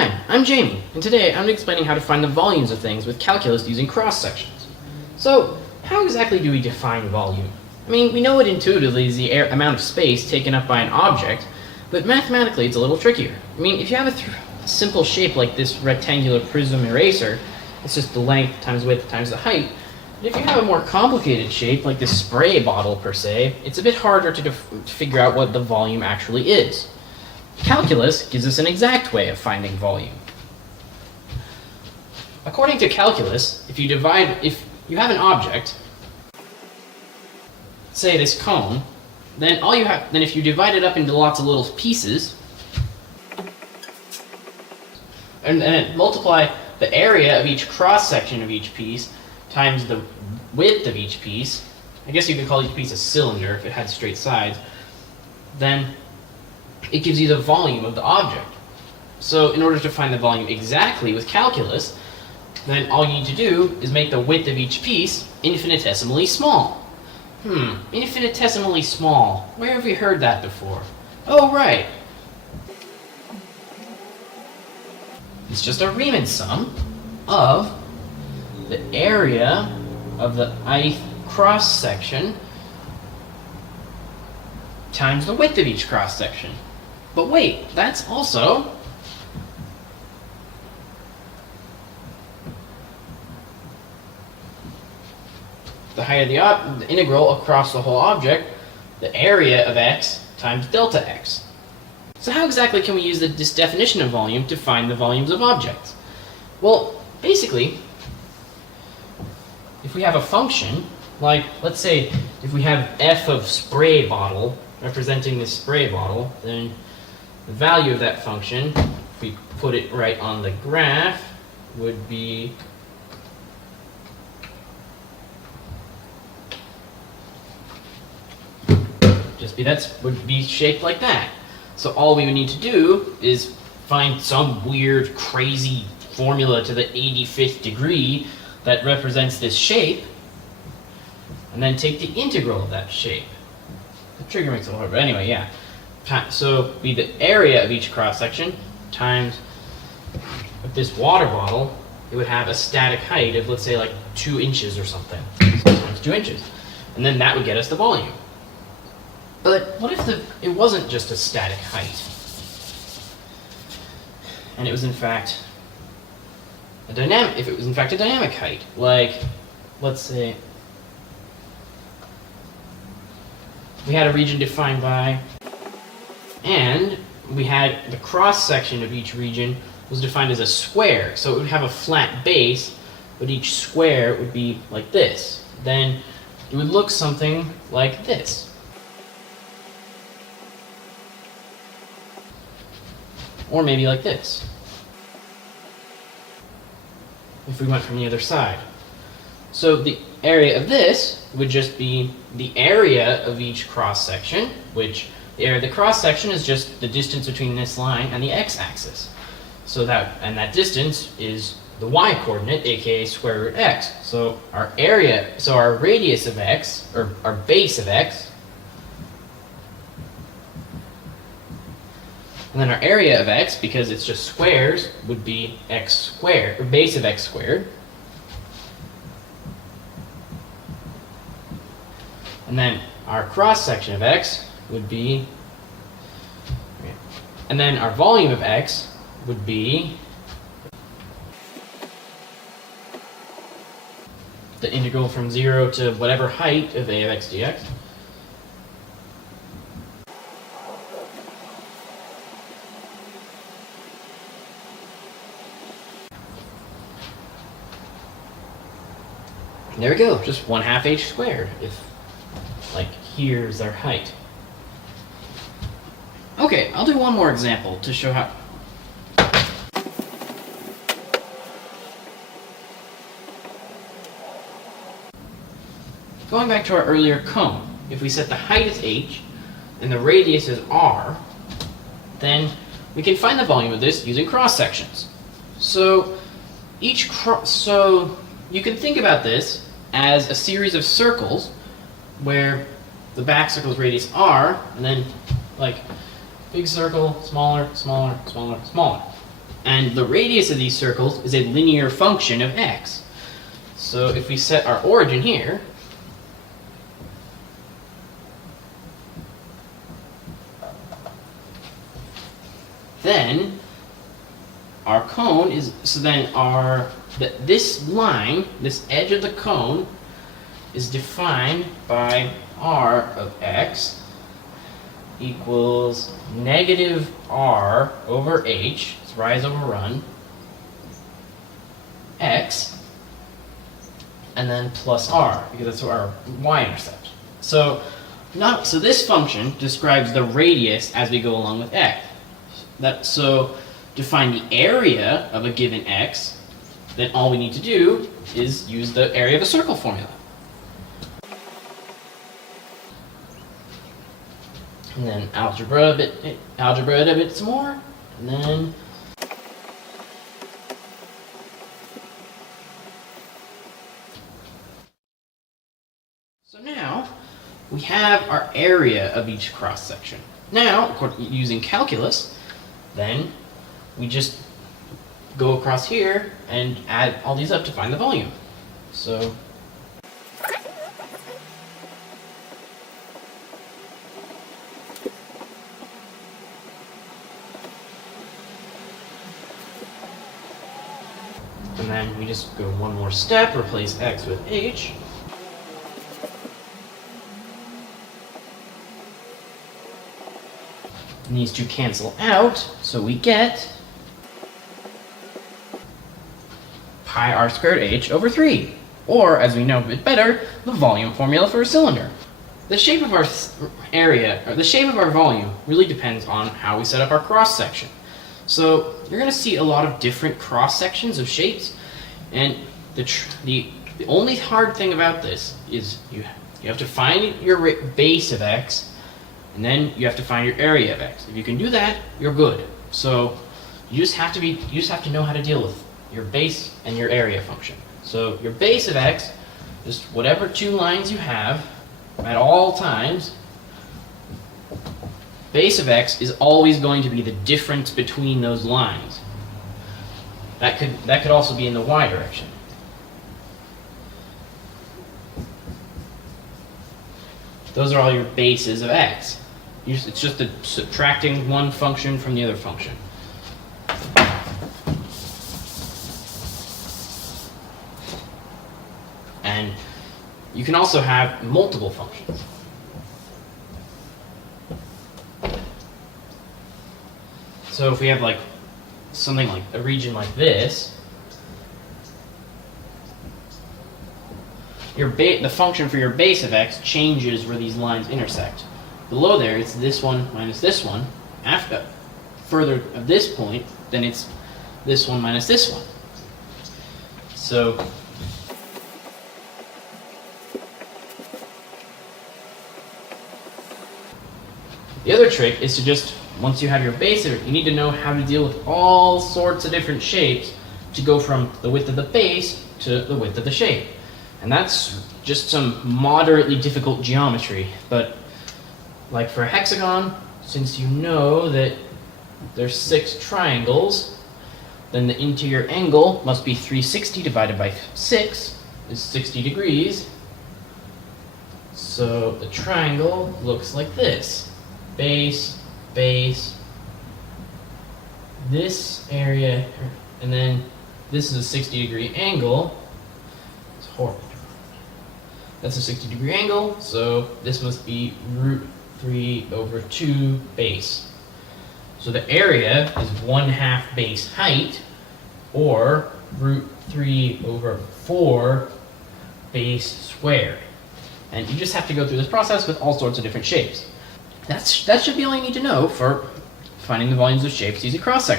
Hi, I'm Jamie, and today I'm explaining how to find the volumes of things with calculus using cross-sections. So, how exactly do we define volume? I mean, we know it intuitively is the amount of space taken up by an object, but mathematically it's a little trickier. I mean, if you have a simple shape like this rectangular prism eraser, it's just the length times width times the height. But if you have a more complicated shape, like this spray bottle per se, it's a bit harder to figure out what the volume actually is. Calculus gives us an exact way of finding volume. According to calculus, if you have an object, say this cone, then if you divide it up into lots of little pieces, and then multiply the area of each cross section of each piece times the width of each piece, I guess you could call each piece a cylinder if it had straight sides, then it gives you the volume of the object. So in order to find the volume exactly with calculus, then all you need to do is make the width of each piece infinitesimally small. Infinitesimally small. Where have we heard that before? Oh, right. It's just a Riemann sum of the area of the ith cross section times the width of each cross section. But wait, that's also the height of the integral across the whole object, the area of x times delta x. So how exactly can we use this definition of volume to find the volumes of objects? Well, basically, if we have a function, like, let's say, if we have f of spray bottle representing this spray bottle, then the value of that function, if we put it right on the graph, would be would be shaped like that. So all we would need to do is find some weird, crazy formula to the 85th degree that represents this shape, and then take the integral of that shape. The trigger makes it hard, but anyway, yeah. So be the area of each cross section times with this water bottle, it would have a static height of, let's say, like 2 inches or something. So times 2 inches. And then that would get us the volume. But what if it wasn't just a static height? And it was in fact a dynamic height. Like, let's say we had a region defined by, and we had the cross section of each region was defined as a square. So it would have a flat base, but each square would be like this. Then it would look something like this. Or maybe like this, if we went from the other side. So the area of this would just be the area of each cross-section, which the area of the cross-section is just the distance between this line and the x-axis. So that distance is the y-coordinate, aka square root x. So our radius of x, or our base of x, and then our area of x, because it's just squares, would be x squared, or base of x squared. And then our cross section of x would be, and then our volume of x would be the integral from 0 to whatever height of a of x dx. There we go, just 1/2 h squared, if, like, here's our height. Okay, I'll do one more example to show how. Going back to our earlier cone, if we set the height as h and the radius as r, then we can find the volume of this using cross sections. So you can think about this as a series of circles where the back circle's radius r, and then like big circle, smaller, smaller, smaller, smaller. And the radius of these circles is a linear function of x. So if we set our origin here, then our cone is, so then this line, this edge of the cone, is defined by r of x equals negative r over h, it's rise over run, x, and then plus r, because that's our y-intercept. So this function describes the radius as we go along with x. So to find the area of a given x, then all we need to do is use the area of a circle formula. And then algebra it a bit some more, and then so now we have our area of each cross section. Now, using calculus, then we just go across here and add all these up to find the volume. So and then we just go one more step, replace x with h. And these two cancel out, so we get pi r squared h over 3. Or, as we know a bit better, the volume formula for a cylinder. The shape of our area, or the shape of our volume, really depends on how we set up our cross section. So you're going to see a lot of different cross sections of shapes, and the only hard thing about this is you have to find your base of x, and then you have to find your area of x. If you can do that, you're good. So you just have to know how to deal with your base and your area function. So your base of x, just whatever two lines you have at all times, base of x is always going to be the difference between those lines. That could also be in the y direction. Those are all your bases of x. It's just subtracting one function from the other function. And you can also have multiple functions. So if we have something like a region like this, the function for your base of x changes where these lines intersect. Below there, it's this one minus this one. After further of this point, then it's this one minus this one. So the other trick is to just, once you have your base of it, you need to know how to deal with all sorts of different shapes to go from the width of the base to the width of the shape. And that's just some moderately difficult geometry, but like for a hexagon, since you know that there's 6 triangles, then the interior angle must be 360 divided by 6 is 60 degrees. So the triangle looks like this. Base, base, this area, and then this is a 60-degree angle. It's horrible. That's a 60-degree angle, so this must be root 3 over 2 base. So the area is 1/2 base height, or root 3 over 4 base squared. And you just have to go through this process with all sorts of different shapes. That should be all you need to know for finding the volumes of shapes using cross-section.